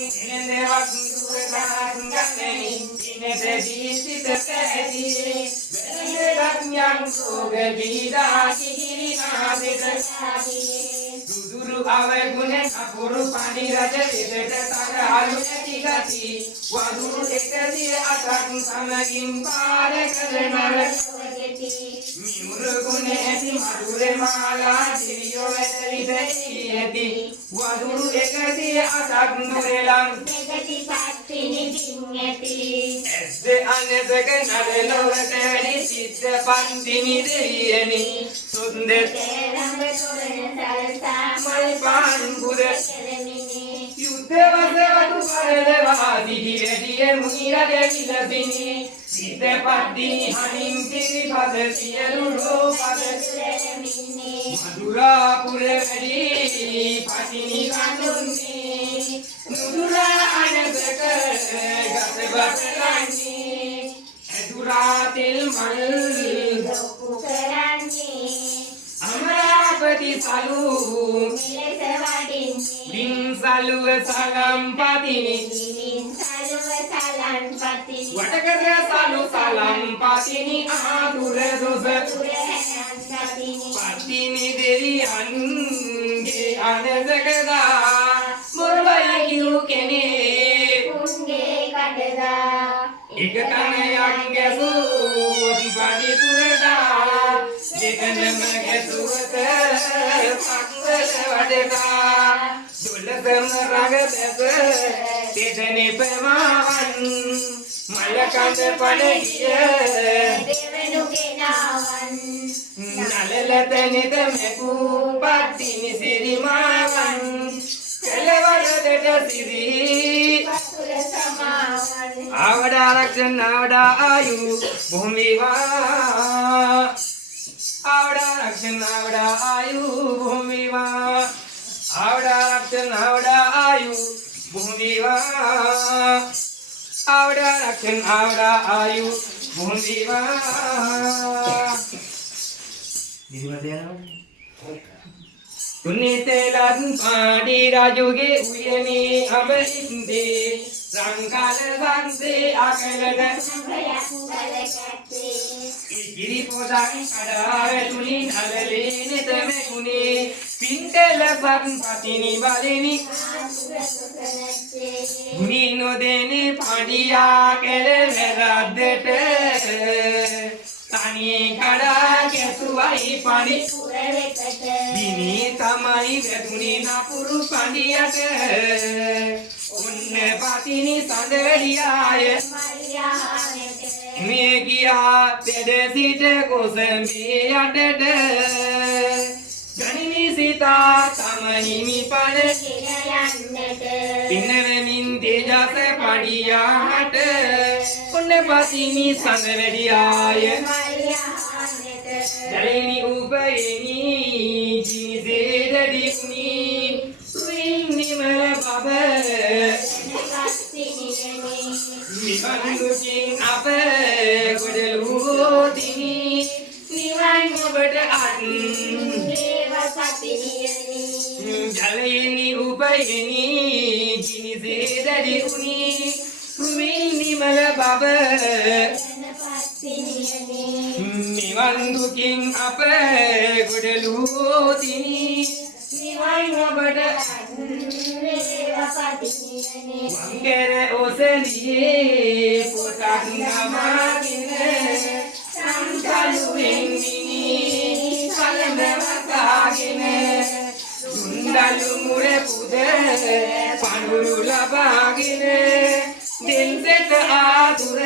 ඉනෙන්දවක් දුරදාන් ගන්නනි ඉනෙදදී සිත කැටි වෙනදක් යම් රෝග පීඩා කිහිරි නාදෙත සාදී දුදුරු අවගුණ අපුරු පණි රජ විදට තරහලු නැති ගති වදුරු 108ක් සමගින් පාර කරන රසවති මිමුරුගුණ ඇති මధుර මාලා දිවියෝ වැටවිදයි ඇති වදුරු 108ක් නුරලං දෙගති පත්තිනි දින් ඇති ඇස්ද අනසක නරලොවට වැඩි සිද්ධ පන්තිනි දෙවියනි සුන්දර රංග තොරණ සරසා මල් පාන් පුර යුද්ධ වසවතු පරලවා දිවි වැඩිය මුනිරද විලසිනි සිද්ධ පත්තිනි හනින් පිරිපද සියලු රෝපද සුරමිනි මధుරා පුර වැඩි පතිනි කඳුන්නි නුදුරා අනසක ගත බතලන්නේ ඇදුරා තෙල් මල් දොක්කු කරන්නේ අමරාපති සලු මෙලෙස වඩින්නේ වින් සලුව සලම් පතිනි වින් සලුව සලම් පතිනි වටකර සලු සලම් පතිනි ආදුර දොස පතිනි දෙවියන්ගේ අනසකදා මොරවයි කිව් කෙනේ උන්ගේ කඩදා එක කණයක් ගැසුවොත් පඩි පුරදා දෙකනම ගැසුවත පක්වල වඩදා දුලතම රඟ දැස දෙදෙනෙ පමාවන් මලකඳ පඩිය දෙවනුගේ නාවන් නලලතනෙත මෙකූ පත්තිනි සිරිමාවන් කෙලවරදට සිරි පතුල සමාවන් ආවඩ ආරක්ෂණ ආවඩ ආයු බොහොම වේවා ආවඩ ආරක්ෂණ ආවඩ ආයු බොහොම වේවා ආවඩ ආරක්ෂණ ආවඩ ආයු බොහොම වේවා ආවඩ ආරක්ෂණ ආවඩ ආයු බොහොම වේවා තුනිතලන් පාඩි රජුගේ උයනේ අබින්දේ රංගල සංසේ අකලද සම්පයක් බලකත්තේ ඉගිරි පොදන් කඩාර තුලින් අලලේ නෙතමෙකුනේ පින්තල සම්පතිනි බලෙනි මුනිනෝ දෙනේ පාඩියා කෙල වැරද්දට තනි කඩා ගැසුවයි පණි පුරවෙතට දිනේ තමයි වැදුනේ නපුරු පණියට ඔන්න පතිනි සඳවැඩියාය මරියානට මේ ගියා දෙද සිට කොසඹේ යටට ගණිනි සිතා තමහිමි පණ යන්නට පින්නවෙමින් තේජස පඩියාට ඔන්න පතිනි සඳවැඩියාය දලෙනි උපයනි ජීසේදදිුනි සුවින්නිමල බබ නිවන්දුකින් අප ගොඩලුවෝතිනි නිවන් ඔබට අත් ජලෙනි උපයනි ජීසේදදිුනි සුවින්නිමල බබ නිවන් දුකින් අප ගොඩලුවෝතිනි නිවන් ඔබට වංගෙර ඔසලියේ පොතක් නමාගෙන සංකලුවෙන් මිනි කලඹ වතාගෙන දුන්දලු මුර පුද පඳුරු ලබාගෙන දෙන්සෙට ආතුර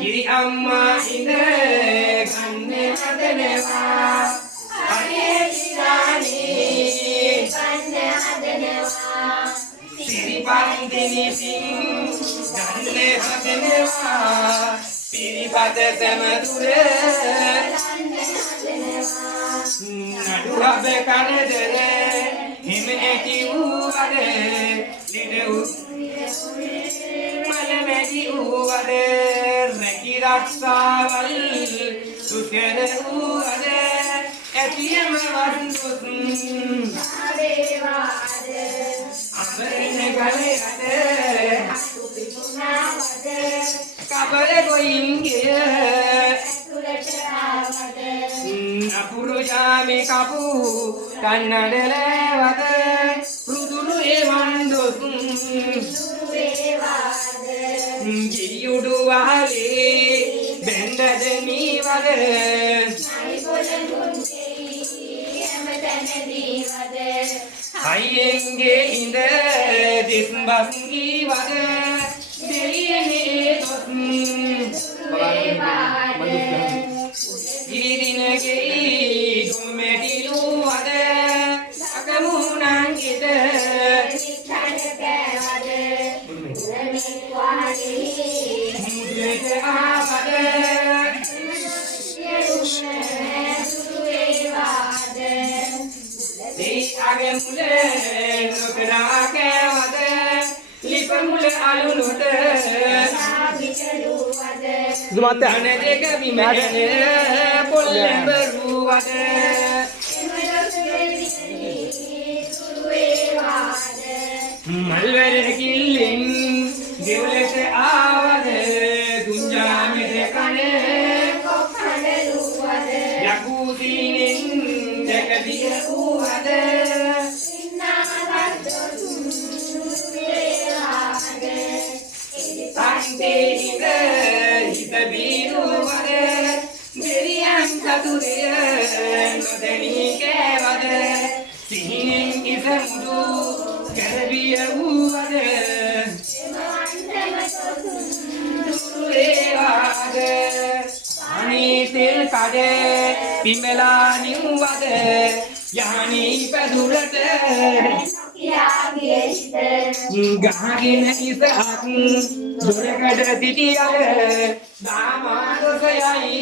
ඉරි අම්මා ඉඳ ගන්න හදනවා අනේ දිනානේ ගන්න හදනවා සිරිපන්දිනි පින් ගන්න හදනවා පිරිපත සමතුර ගන්න හදනවා නඩුවබ කරදර හිම ඇති වූ වද ලිඩ මලමැදි වූ වද රැකි රක්ෂාවල් සුකර වූ වද ඇතියම වන්දුත් ආදේවාද කන්නඩලවද රුදුරු එවන්දොත් ගියුඩු වහලේ බෙන්දද මීවද අයියෙන්ගේ ඉඳ දිස්බස්ගීවද දෙලියනේ දොත් ගිරිදිනගේ දුමෙටිලුවද අකමුණන්ගෙට මුදෙට ආවද ඒ අගේ මුල නොකරා කෑවද ලිප මුල අලුනොට අන දෙක විමගෙන පොල්ලඹරුවද මල්වර කිල්ලෙන් දෙවලට ආවද තුන්ජාමෙට කනේ යකුදීනෙන් දැකදිය වූවද අන්තේහිද හිත බීරුවද දෙරියන් සතුරිය නොදැනී කෑවද සිහිනෙන් ඉසමුදු කැරවිය වූවද දුරේවාද අනීතෙල් කඩ පිඹලා නිව්වද යහනී පැදුරට ගහගෙන ඉසහත් දුරකට සිටියද දාමාදොසයයි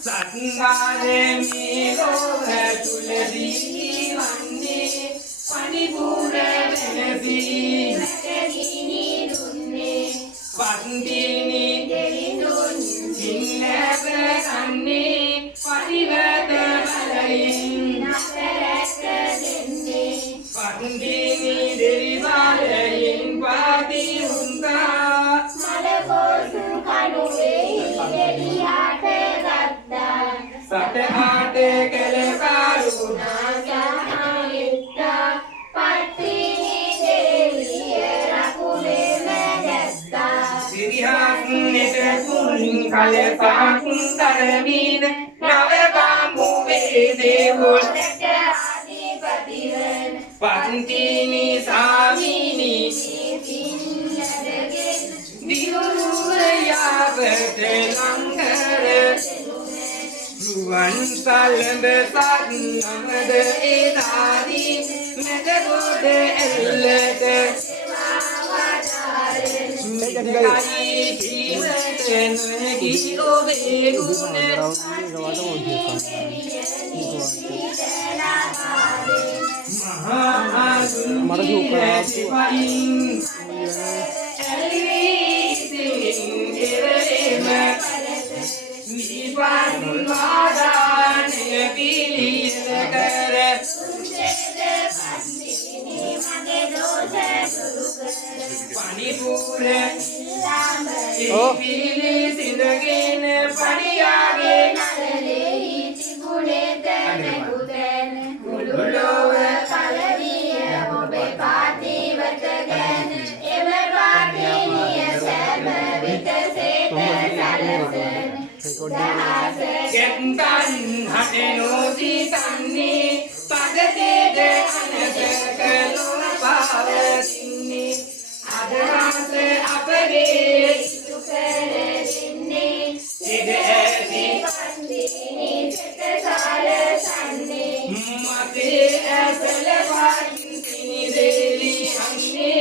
සත්වාදමේ ලෝක තුලදී වන්නේ පනිපුර වෙනසී පන්දිනි දෙවිඳුන් සින්නබ කන්නේ පරිවත බලයින් පන්දිනි දෙවිබලයින් පාති උන්දා මලකෝසු කඩුවේ දෙවියාට ගත්තා සත ආට කලකාරු නාගායිත්තා පත්තිනි දෙවිය රකුලෙම දැස්තා සිරිහාන්නට කුන් කලපාක් තරමින නවගාමු වේ දේවොල් පන්තිනි සාමිනි දියුරුයාවට ලංකර රුවන් සල්ලඹ සත් නමද එදාදී මෙද ගොඩ එල්ලට කයි ජීවිත නොහැකි ඔබේ ගුණ Ketan hateno sitanni pagatede anasaka lopawatinni adhase apade isukare dinni sideti pandini setesala sanni mate asala pandini deli anni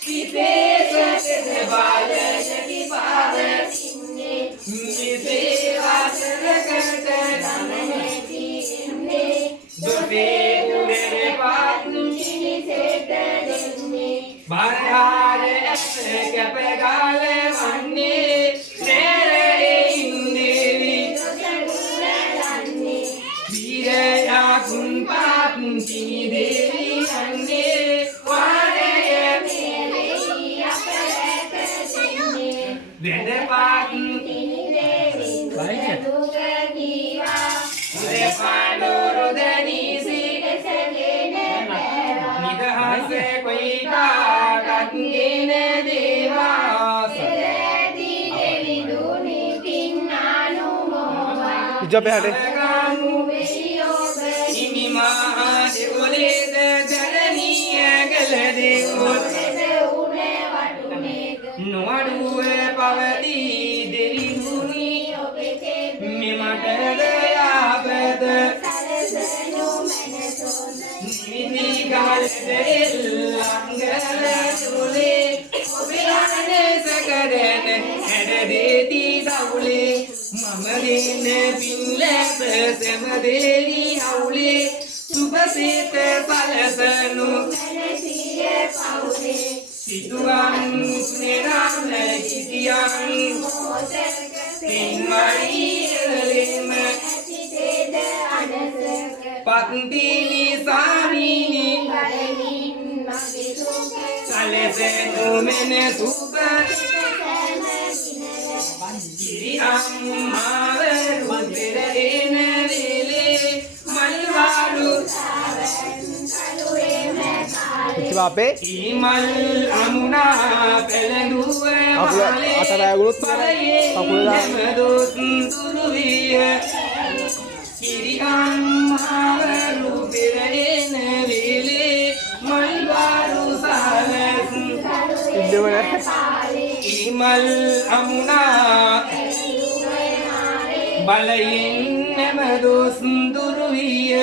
kipesate bala jati pawatinni Nise vasara kata namati ගෙන දේවා පෙරදී දෙවිඳුනි පින්නානුමෝවා ඉජපෙහට වෙයි ඔබ හිමි මහා දෙවොලේද දරණීය කළ දෙවොත් උනේ වටුනේක නොඅඩුව පවතී දෙවිඳුනි ඔබේ මෙමටද යාපත සරසනු මනසොඳ නිවිති කාලෙද එල්ලංගල තුලේ ඔබේ අනසකරන හැඩ දෙති දවුලේ මම දෙන පින් ලැබ සෑම දෙවි අවුලේ සුභසිත සලසනු මනසිය පවුලේ සිතුවන් කුණේරාම කිසියන් මොහොතක පින්මයි එළෙම ඇතිතේද අනසක පත්තිනි සාමිනි බලමින් මගේ සුඛ සලසනු මෙන සුභ සෑම දිනක කිරි අම්මාව රුපෙර එන වේලේ මල්වාරු කලුවේම කාලේ අපේ ඉමල් අමුණා පෙළඳුව අකුල අතර ඇගුලුත් කකුල දාන්න. දුරු විය කිරි අම්මාව රුපෙර එන වේලේ මල්වාරු සාලස් ඉන්නව නෑ. ඉමල් අමුණා බලයෙන් නැමදොස් දුරු විය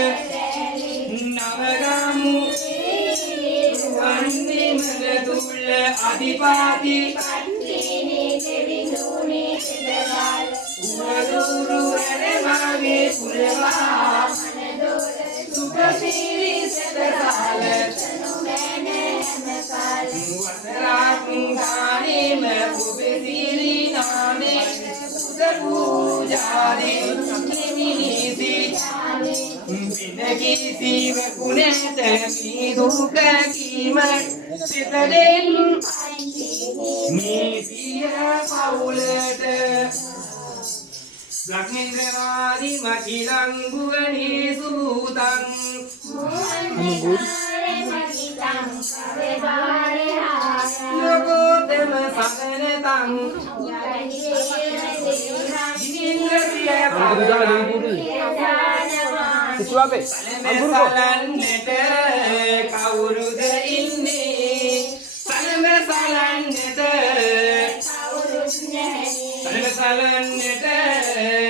නවගමු වන්නිමල තුල අධිපාති පත්තිනේ දෙවිඳුනි සිදගල් උවදුරු ඇරමගේ පුරවා මනදොර සුඛසිරි සදකාල සනුමන හැමකාල වසරාත් ගානෙම ඔබසිරි නාමේ සුද පූජාදි නිමිනිසි පිනකිසිව කුණට මිදුක කීම සිතදෙන් මිසිය පවුලට ලක්ෂේන්ද්‍රවාදී මකිලංගුවනි සූතං ලෝකෝත්තම සමනතං ජීවින්ද්‍රසිය ඉස්සුව අපේ අඟුරු සලන්නට කවුරුද ඉන්නේ සලම සලන්නට සලන්නට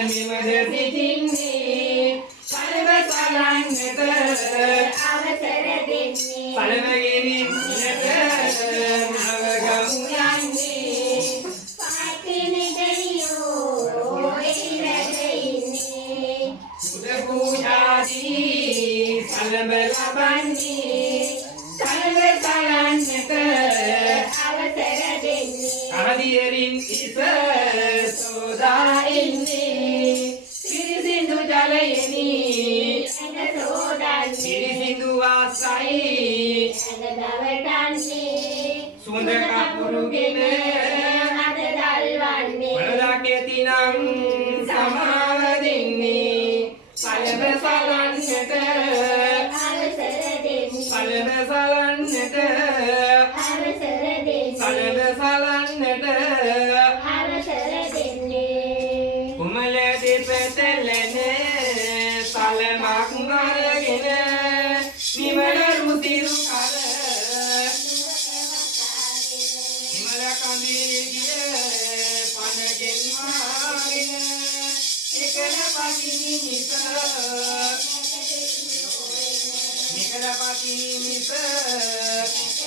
නිමද සිටින්නේ සලම සලන්නට අවසර දෙන්නේ සලමගෙනින්නට නවගමු යන්නේ පත්තිනේ දෙවියෝ ඉරදෙන්නේ සුද පූජාදී සලම ලබන්නේ සලම සලන්නට අවසර දෙන්නේ අහදියරින් ඉස සෝදා එන්නේ පිරිසිදු ජලයෙනි ඇඟ සෝදන්නේ පිරිසිදු වාසයි ඇඟ දවටන්නේ සුඳ කපුරුගෙන අද දල්වන්නේ වලදකෙතිනම් සමාව දෙන්නේ සලම සලන්නට අවසර දෙන්නේ සලම සලන්නට අවසර දෙන්නේ සලම සලන්නට අවසර දෙන්නේ කුමල දෙපතලන සලමක් අරගෙන නිමල රුතිරු කර නිමල කඳේ ගිය පනගෙන් මාගෙන එකල පතිනි මිස නිකල පතිනි මිස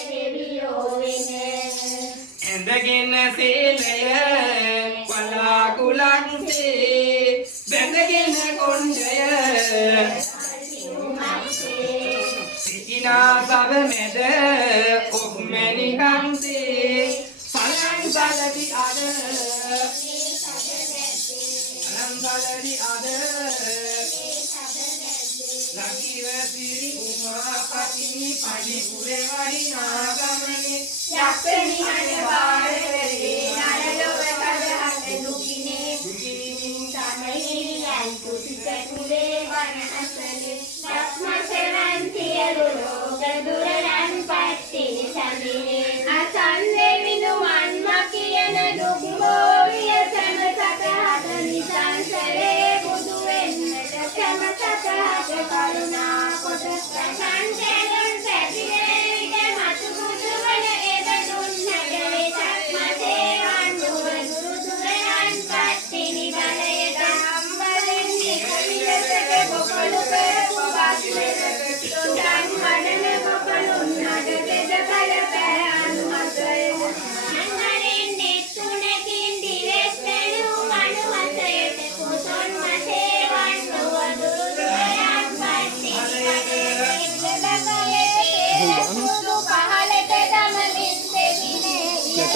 දෙවියෝ වෙන්නේ ඇඳගෙන සේලය වලාකුලන්සේ බැඳගෙන කොණ්ඩය සිටිනා සබ මැද ඔක්මැනිකන්සේ සලන් සලදි අද සලන් සලදි අද ලකිව සිරි උමාපතිනි පඩිපුරේ වඩිනාගමනේ යක්ෂණි හඬ නරලොව කඩහට දුකිනේ සමහිරියන් කුසිත කුලේ වන අසලේ ලක්ෂ්ම සෙවන් සියලු ලෝක දුරලන් පත්තිනි සමිනේ අසා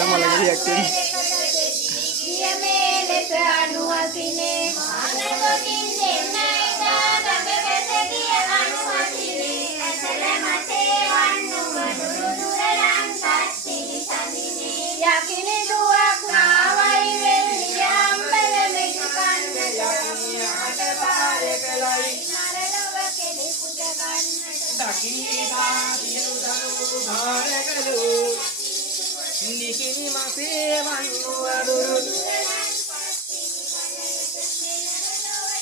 මල ගියක් තියෙන. ගිය මේ ලෙස අනුවසිනේ අනකොටින් දෙන්නයි ගඟ බැස ගිය අනුවසිනේ ඇසල මතේ වන්නුව දුරු දුරලන් සත්තිනි සඳිනේ යකිනි දුවක් නාවයි වෙල්ලි අම්බල මෙකි කන්නට යකිනියට පාරකලයි නරලව කෙලි පුද ගන්නට දකිනිදා සියලු දනු භාරකලු නිකිනි මසේ වන්නුව දුරු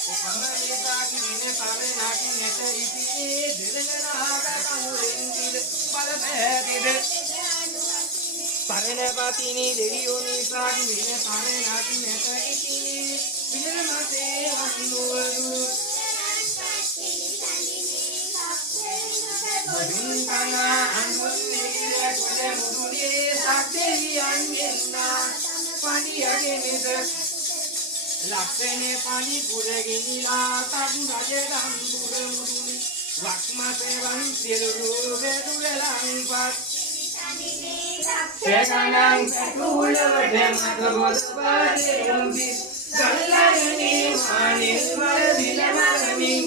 උපමලිතා කිනේ සරේ නාකිනෙත ඉතිේ දෙලගනාග කමුලෙන් දිද බලපෑදිද සරණපතිනි දෙවියෝ නිසා කිනේ සරේ නාකිනෙත ඉතිේ විලන මසේ වන්නුව දුරු බදුන් කනා අනුන් නිර කුල මුදුනේ සක්දෙවියන් ගෙන්නා පණියගේ මෙද ලක්ෂණේ පණි කුරගිනිලා තන් රජදම් පුර මුදුනි වක්මසෙවන් සිරුරු වෙදුරලන්පත් සේකනං සතුලවට මත බොදපදේ උඹි ගල්ලන්නේ මානිල් මල දිලමරමින්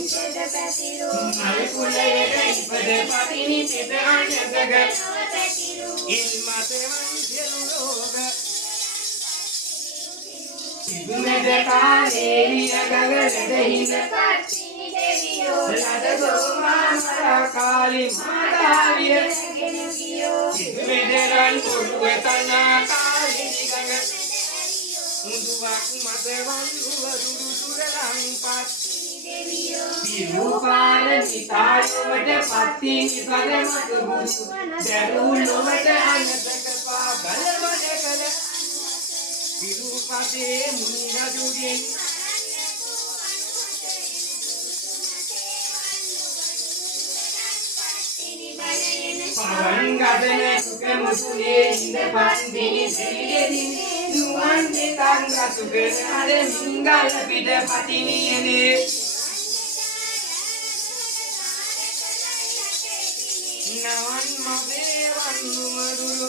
අර කුලයේ ඉපද පතිනි සිත අනගග ඉල්මතෙවන් සිරුරෝග ඉබ්මෙද කාලේවිය ගගලදහිද පත්තිනි දෙවියෝ ලද සෝමා කාලි මාතාවිය ගෙන ගියෝ ඉබ්මෙදරන් කුරුවතනා කාලි ගග මුදුවක් මතවන් දුරු දුරලන්පත් දෙවියෝ විරූපාන නිතායවට පත්තිනි සලමත බුදු දරුලොවට අනතකපා ගලවඩ කල විරූපසේ මුනි රජුගෙන් පවන් ගදන සුක මුසුනේ ඉඳ පන්දිනි සිරිදෙදිනි නුවන් දෙකන් රසුක අර මිංගල පිට පතිනියනේ නවන් මගේ වන්නුම දුරු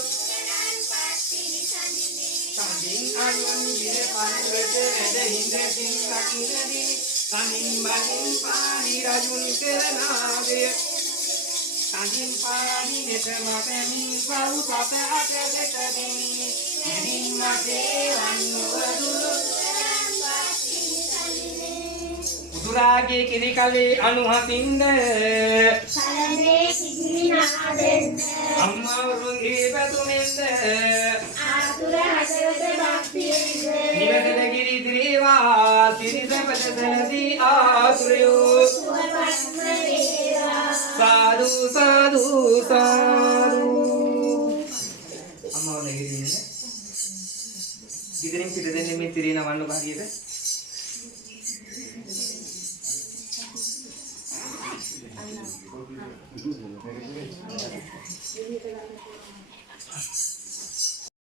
සඳින් අනුන් ගිර පන්වත වැඩ හිඳ සින් ලකිනදී සමින් බලින් පාරි රජුන් කරනාදය සඳින් පාරි නෙත මතමින් පව් සත අට දෙකදිනි එදින් මගේ වන්නුව දුරු උතුරාගේ කිරිකලේ අනුහසින්ද සරණේ සිග්නිනාදෙන්ද අම්මවරුන්ගේ පැතුමෙන්ද ආතුර හසවත භක්තියෙන්ද නිවසල ගිරි ත්‍රිවා සිරිසපත සනදී ආසුරයෝ සුවපත්ම වේවා සාදු සාදු සාදු අම්මව නැගිටින්න ඉදිරින් පිට දෙන්නේ මේ තිරේ නවන්නකො හරියට